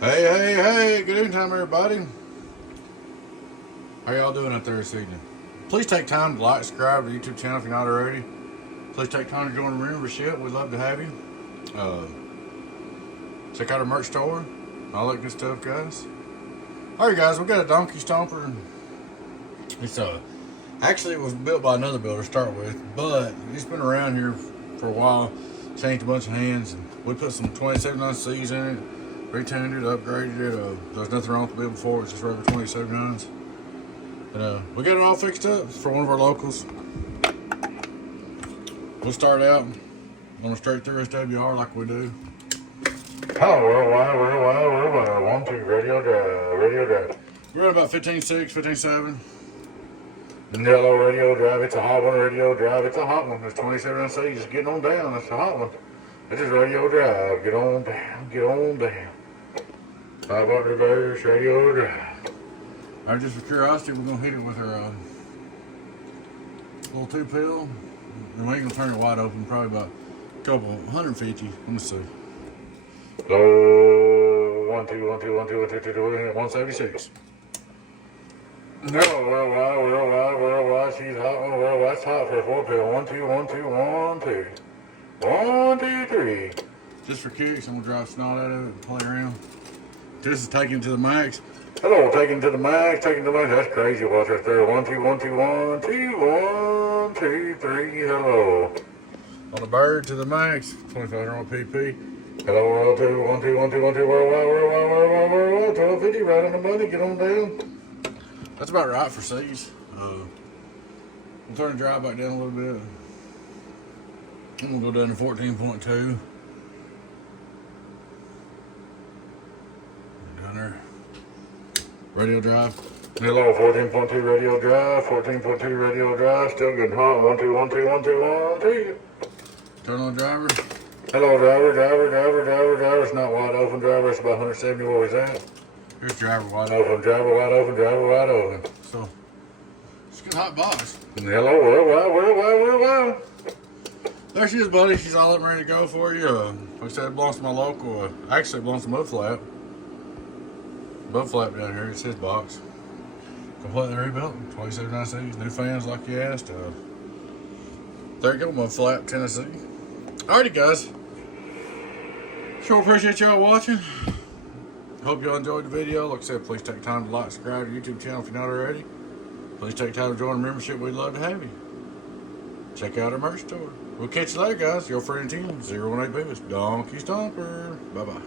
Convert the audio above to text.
Hey, good evening time, everybody. How y'all doing out there this evening? Please take time to like, subscribe to the YouTube channel if you're not already. Please take time to join the membership. We'd love to have you. Check out our merch store. All that good stuff, guys. Alright, guys, we got a donkey stomper. It's actually it was built by another builder to start with, but it's been around here for a while. Changed a bunch of hands. We put some 279Cs in it, retuned it, upgraded it. There's nothing wrong with the build before. It's just regular 279s. And we got it all fixed up for one of our locals. We'll start out on a straight through SWR like we do. Hello, worldwide, 1, 2, radio drive. We're at about 15.6, 15.7. Yellow radio drive, it's a hot one, radio drive, it's a hot one. There's 27C, just getting on down, that's a hot one. This is radio drive, get on down. 5 reverse, radio drive. Alright, just for curiosity, we're going to hit it with our little 2-pill. And we ain't going to turn it wide open, probably about a couple, 150, let me see. Low, 1, 2, 1, 2, 1, 2, 1, 2, 2, 2, 176. No, worldwide, she's hot, worldwide, it's hot for a 4-pill. 1, 2, 1, 2, 1, 2. 1, 2, 3. Just for kicks, I'm going to drive snot out of it and play around. This is taking to the max. Hello, taking to the max, that's crazy, watch right there. 1, 2, 1, 2, 1, 2, 1, 2, 3, hello. On the bird to the max, 2500 PP. Hello, world 2, 1, 2, 1, 2, 1, 2, worldwide, 1250, right on the money, get on down. That's about right for C's. We'll turn the drive back down a little bit. I'm gonna go down to 14.2. Down there. Radio drive. Hello, 14.2 radio drive, 14.2 radio drive, still good and hot. 1, 2, 1, 2, 1, 2, 1, 2. Turn on driver. Hello, driver. It's not wide open, driver. It's about 170 where it's at. Here's driver wide open, driver wide open. So, it's a good hot box. Hello, worldwide. There she is, buddy. She's all up and ready to go for you. Like I said, it belongs to my local. Actually, it belongs to Mud Flap. Mud Flap down here. It's his box. Completely rebuilt. 27Cs, new fans like you asked. There you go, Mud Flap, Tennessee. Alrighty, guys. Sure appreciate y'all watching. Hope y'all enjoyed the video. Like I said, please take time to like, subscribe to the YouTube channel if you're not already. Please take time to join the membership. We'd love to have you. Check out our merch store. We'll catch you later, guys. Your friend team, 018 Beavis, Donkey Stomper. Bye-bye.